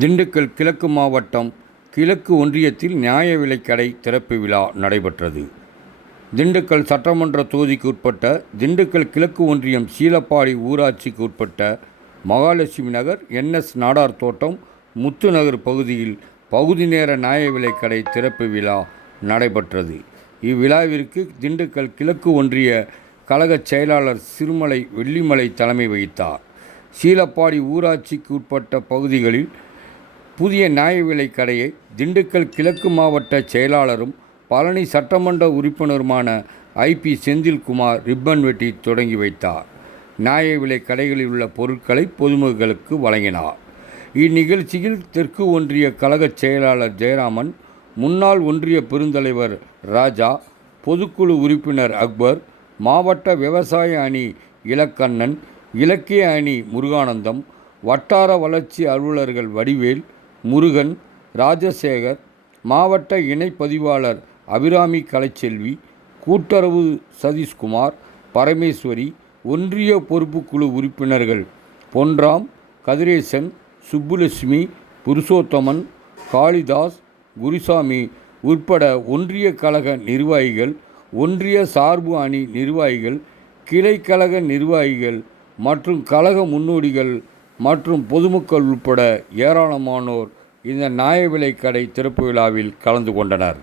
திண்டுக்கல் கிழக்கு மாவட்டம் கிழக்கு ஒன்றியத்தில் நியாய விலைக்கடை திறப்பு விழா நடைபெற்றது. திண்டுக்கல் சட்டமன்ற தொகுதிக்கு உட்பட்ட திண்டுக்கல் கிழக்கு ஒன்றியம் சீலப்பாடி ஊராட்சிக்கு உட்பட்ட மகாலட்சுமி நகர் என்எஸ் நாடார் தோட்டம் முத்துநகர் பகுதியில் பகுதி நேர நியாய விலைக்கடை திறப்பு விழா நடைபெற்றது. இவ்விழாவிற்கு திண்டுக்கல் கிழக்கு ஒன்றிய கழகச் செயலாளர் சிறுமலை வெள்ளிமலை தலைமை வகித்தார். சீலப்பாடி ஊராட்சிக்கு உட்பட்ட பகுதிகளில் புதிய நியாய விலைக் கடையை திண்டுக்கல் கிழக்கு மாவட்ட செயலாளரும் பழனி சட்டமன்ற உறுப்பினருமான ஐபி செந்தில்குமார் ரிப்பன் வெட்டி தொடங்கி வைத்தார். நியாய விலைக் கடைகளில் உள்ள பொருட்களை பொதுமக்களுக்கு வழங்கினார். இந்நிகழ்ச்சியில் தெற்கு ஒன்றிய கழகச் செயலாளர் ஜெயராமன் முன்னாள் ஒன்றிய பெருந்தலைவர் ராஜா பொதுக்குழு உறுப்பினர் அக்பர் மாவட்ட விவசாய அணி இலக்கண்ணன் இலக்கிய அணி முருகானந்தம் வட்டார வளர்ச்சி அலுவலர்கள் வடிவேல் முருகன் ராஜசேகர் மாவட்ட இணைப்பதிவாளர் அபிராமி கலைச்செல்வி கூட்டுறவு சதீஷ்குமார் பரமேஸ்வரி ஒன்றிய பொறுப்புக்குழு உறுப்பினர்கள் பொன்ராம் கதிரேசன் சுப்புலட்சுமி புருஷோத்தமன் காளிதாஸ் குருசாமி உட்பட ஒன்றிய கழக நிர்வாகிகள் ஒன்றிய சார்பு அணி நிர்வாகிகள் கிளைக்கழக நிர்வாகிகள் மற்றும் கழக முன்னோடிகள் மற்றும் பொதுமக்கள் உட்பட ஏராளமானோர் இந்த நியாய விலைக் கடை திறப்பு விழாவில் கலந்து கொண்டனர்.